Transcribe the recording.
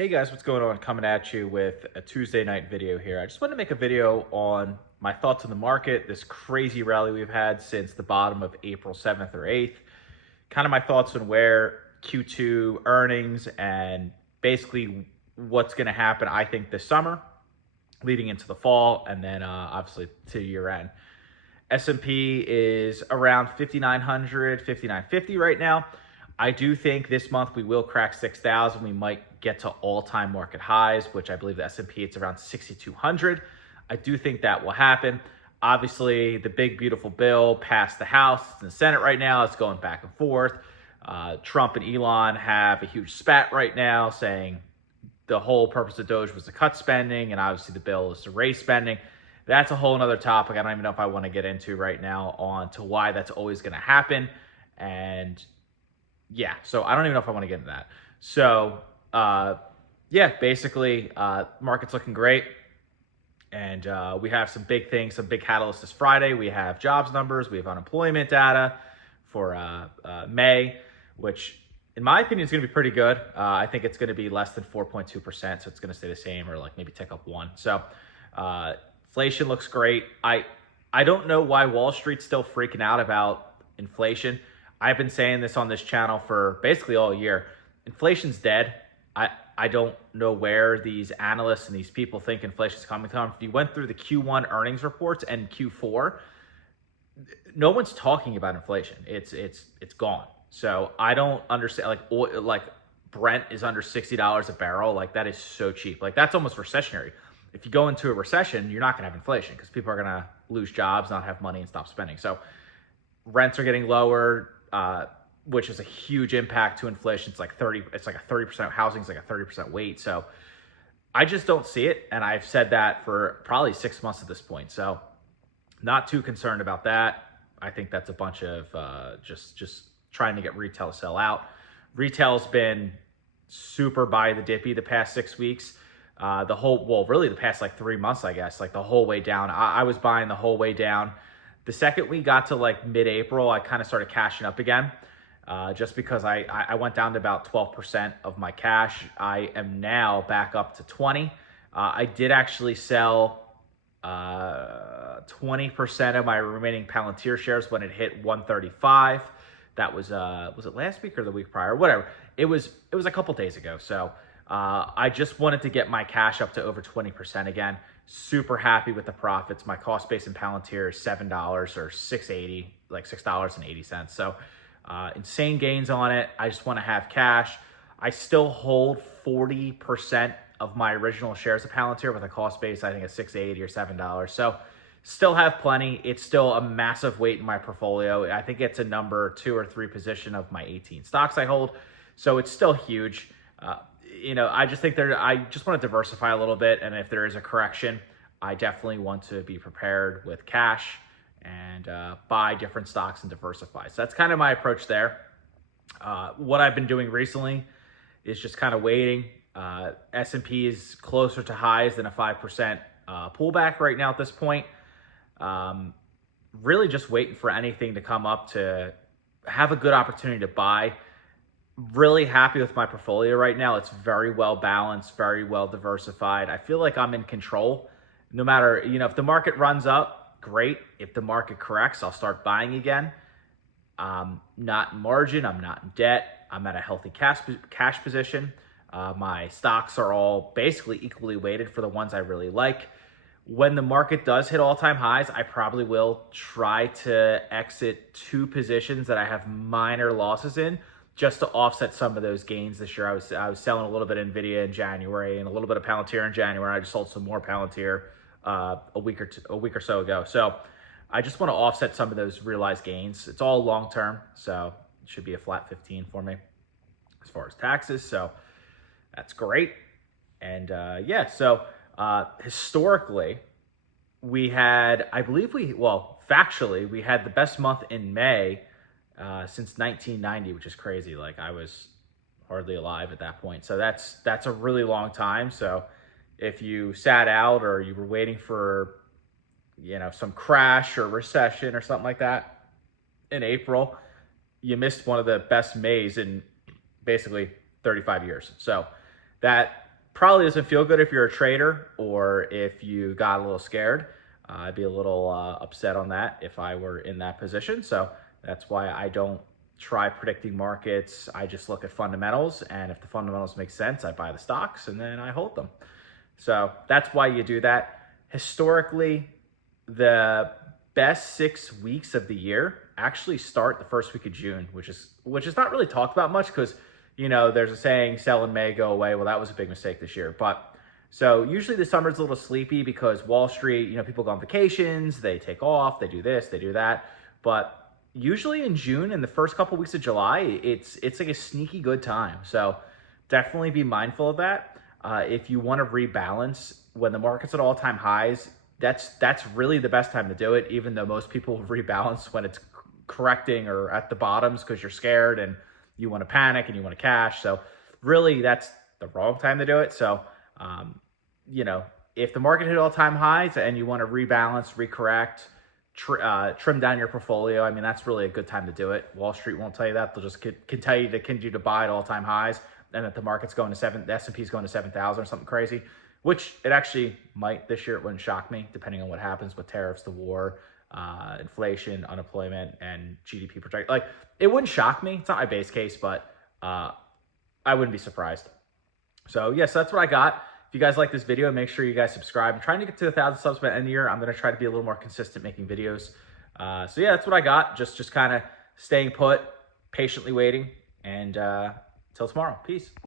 Hey guys, what's going on? Coming at you with a Tuesday night video here. I just wanted to make a video on my thoughts on the market, this crazy rally we've had since the bottom of April 7th or 8th. Kind of my thoughts on where Q2 earnings and basically what's going to happen, I think, this summer leading into the fall and then obviously to year end. S&P is around 5,900, 5,950 right now. I do think this month we will crack 6,000. We might get to all-time market highs, which I believe the S&P it's around 6,200. I do think that will happen. Obviously, the big beautiful bill passed the House. It's in the Senate right now. It's going back and forth. Trump and Elon have a huge spat right now saying the whole purpose of Doge was to cut spending, and obviously the bill is to raise spending. That's a whole nother topic. I don't even know if I want to get into right now on to why that's always going to happen. And yeah, so I don't even know if I want to get into that. So yeah, basically market's looking great. And we have some big things, some big catalysts this Friday. We have jobs numbers. We have unemployment data for May, which in my opinion is going to be pretty good. I think it's going to be less than 4.2%. So it's going to stay the same or like maybe tick up 1. So inflation looks great. I don't know why Wall Street's still freaking out about inflation. I've been saying this on this channel for basically all year. Inflation's dead. I don't know where these analysts and these people think inflation's coming from. If you went through the Q1 earnings reports and Q4, no one's talking about inflation. It's gone. So I don't understand. Like oil, like Brent is under $60 a barrel. Like that is so cheap. Like that's almost recessionary. If you go into a recession, you're not going to have inflation because people are going to lose jobs, not have money, and stop spending. So rents are getting lower, which is a huge impact to inflation. It's like a 30% housing is like a 30% weight. So I just don't see it. And I've said that for probably 6 months at this point. So not too concerned about that. I think that's a bunch of just trying to get retail to sell out. Retail's been super buy the dippy the past 6 weeks. Really the past like 3 months, I guess, like the whole way down. I was buying the whole way down. The second we got to like mid-April, I kind of started cashing up again, just because I went down to about 12% of my cash. I am now back up to 20. I did actually sell 20% of my remaining Palantir shares when it hit 135. That was it last week or the week prior? Whatever. It was a couple days ago. So I just wanted to get my cash up to over 20% again. Super happy with the profits. My cost base in Palantir is $7 or $6.80, like $6.80. So insane gains on it. I just want to have cash. I still hold 40% of my original shares of Palantir with a cost base, I think, of $6.80 or $7. So still have plenty. It's still a massive weight in my portfolio. I think it's a number 2 or 3 position of my 18 stocks I hold. So it's still huge. I just think I just want to diversify a little bit. And if there is a correction, I definitely want to be prepared with cash and buy different stocks and diversify. So that's kind of my approach there. What I've been doing recently is just kind of waiting. S&P is closer to highs than a 5% pullback right now at this point. Really just waiting for anything to come up to have a good opportunity to buy. Really happy with my portfolio right now. It's very well balanced, very well diversified. I feel like I'm in control. No matter, if the market runs up, great. If the market corrects, I'll start buying again. Not in margin. I'm not in debt. I'm at a healthy cash position. My stocks are all basically equally weighted for the ones I really like. When the market does hit all-time highs, I probably will try to exit 2 positions that I have minor losses in, just to offset some of those gains this year. I was selling a little bit of NVIDIA in January and a little bit of Palantir in January. I just sold some more Palantir a week or so ago. So I just want to offset some of those realized gains. It's all long term, so it should be a flat 15 for me as far as taxes. So that's great. And so historically, we had, factually, we had the best month in May since 1990, which is crazy. Like I was hardly alive at that point. So that's a really long time. So if you sat out or you were waiting for, some crash or recession or something like that in April, you missed one of the best Mays in basically 35 years. So that probably doesn't feel good if you're a trader or if you got a little scared. I'd be a little upset on that if I were in that position. So that's why I don't try predicting markets. I just look at fundamentals, and if the fundamentals make sense, I buy the stocks and then I hold them. So that's why you do that. Historically, the best 6 weeks of the year actually start the first week of June, which is not really talked about much because, you know, there's a saying, sell in May, go away. Well, that was a big mistake this year. But so usually the summer's a little sleepy because Wall Street, you know, people go on vacations, they take off, they do this, they do that. But usually in June and the first couple weeks of July, it's like a sneaky good time. So definitely be mindful of that. If you want to rebalance when the market's at all-time highs, that's really the best time to do it, even though most people rebalance when it's correcting or at the bottoms because you're scared and you want to panic and you want to cash. So really that's the wrong time to do it. So, you know, if the market hit all-time highs and you want to rebalance, recorrect, trim down your portfolio, I mean, that's really a good time to do it. Wall Street won't tell you that. They'll just can tell you to continue to buy at all-time highs and that the market's going to the S&P's going to 7,000 or something crazy, which it actually might this year. It wouldn't shock me, depending on what happens with tariffs, the war, inflation, unemployment, and GDP project. Like, it wouldn't shock me. It's not my base case, but I wouldn't be surprised. So yes, that's what I got. If you guys like this video, make sure you guys subscribe. I'm trying to get to 1,000 subs by the end of the year. I'm going to try to be a little more consistent making videos. So yeah, that's what I got. Just kind of staying put, patiently waiting, and till tomorrow. Peace.